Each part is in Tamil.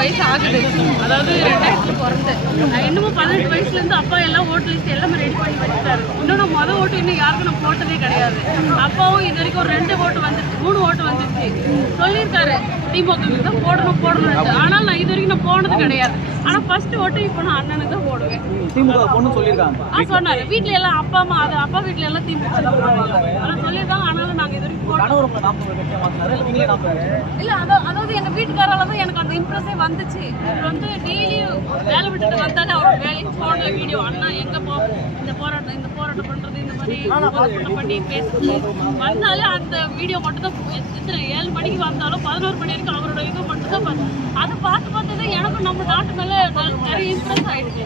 வயசு ஆகுது. அதாவது 2000 பிறந்தேன். இன்னமும் 18 வயசுலேருந்து அப்பா எல்லாம் ஓட்டு லிஸ்ட் எல்லாமே ரெடி பண்ணி வச்சுட்டாரு. இன்னும் நான் மொதல் ஓட்டு இன்னும் யாருக்கும் நான் போட்டதே கிடையாது. அப்பாவும் இது வரைக்கும் ஒரு 2 ஓட்டு வந்துருச்சு, 3 ஓட்டு வந்துருச்சு. சொல்லியிருக்காரு திமுக தான் போடணும்னு. ஆனால் நான் இது வரைக்கும் நான் போனது கிடையாது. ஆனால் ஃபர்ஸ்ட் ஓட்டு இப்போ நான் அண்ணனுக்கு தான் போடுவேன். திமுக போடணும்னு சொல்லியிருக்காங்க. சொன்னாரு வீட்ல எல்லாம் அப்பா அம்மா அப்பா வீட்ல எல்லாம் திமுக தான் போடுவாங்க. ஆனால் சொல்லியிருக்காங்க. ஆனாலும் நாங்கள் இது வரைக்கும் இல்ல அதாவது எங்க வீட்டுக்காரால தான் எனக்கு அந்த இம்ப்ரெஸே வந்துச்சு. இவர் வந்து டெய்லி வேலை விட்டுட்டு வந்தாலே அவரோட வேலைக்கு போன்ல வீடியோ அண்ணா எங்க போ இந்த போராட்டம் பண்றது இந்த மாதிரி பண்ணி பேசுறது வந்தாலே அந்த வீடியோ மட்டும் தான் 7 மணிக்கு வந்தாலும் 11 மணி வரைக்கும் அவரோட இது மட்டும் தான் அதை பார்த்து தான் எனக்கும் நம்ம நாட்டு மேல நிறைய இம்ப்ரெஸ் ஆயிடுச்சு.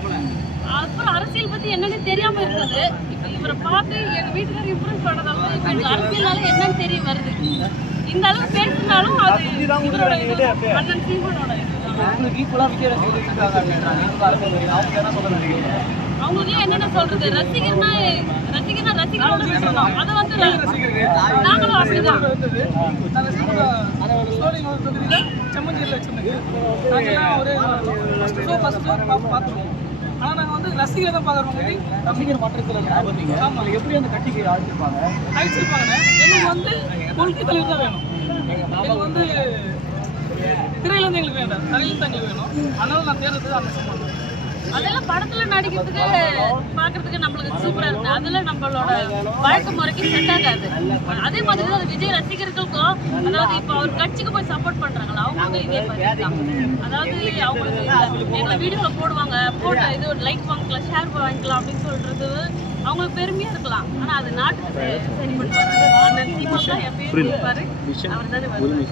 அப்புறம் அரசியல் பத்தி என்னன்னு தெரியாம இருந்தது. இப்ப இவரை பார்த்து எங்க வீட்டுக்காரர் இம்ப்ரெஸ் பண்ணதால அரசியல்னால என்னன்னு தெரிய வருது. இந்த அளவு பேசினாலும் அது இவரோட இது அண்ணன் சீமனோட அவங்களுக்கு என்னென்ன சொல்றது ரசிகர்னா ரசிகரோட பேசணும். அதை வந்து நாங்களும் அப்படிதான் செம்மஞ்சேரியில் பார்த்துருவோம். ஆனால் நாங்கள் வந்து ரசிகரை தான் பார்க்குறோம். ரசிகர் மன்றத்தில் ஆமாம் எப்படி அந்த கட்சிக்கு அழைச்சிருப்பாங்க எங்களுக்கு வந்து கொள்கை தலைவர் தான் வேணும். எங்களுக்கு வந்து திரையிலேருந்து எங்களுக்கு வேண்டாம், தலையிலேருந்து எங்களுக்கு வேணும். அதனால நான் தேர்தல் அந்த சம்பந்தம் அதெல்லாம் படத்துல நடிக்கிறதுக்கு பாக்குறதுக்கு நம்மளுக்கு சூப்பரா இருக்கு. அதெல்லாம் நம்மளோட வாழ்க்கை முறைக்கு செட் ஆகாது. அதே மாதிரி தான் விஜய் ரசிகர்களுக்கும் அதாவது இப்போ அவர் கட்சிக்கு போய் சப்போர்ட் பண்றாங்களா அவங்களுக்கு இதே மாதிரி தான். அதாவது அவங்களுக்கு எங்களை வீடியோல போடுவாங்க, போட்டு இது லைக் வாங்கிக்கலாம், ஷேர் வாங்கிக்கலாம் அப்படின்னு சொல்றது அவங்களுக்கு பெருமையா இருக்கலாம். ஆனா அது நாட்டுக்கு சரி பண்ணுவாங்க. அந்த திமுக எப்பயும் இருப்பாரு அவர் தானே வருவாரு.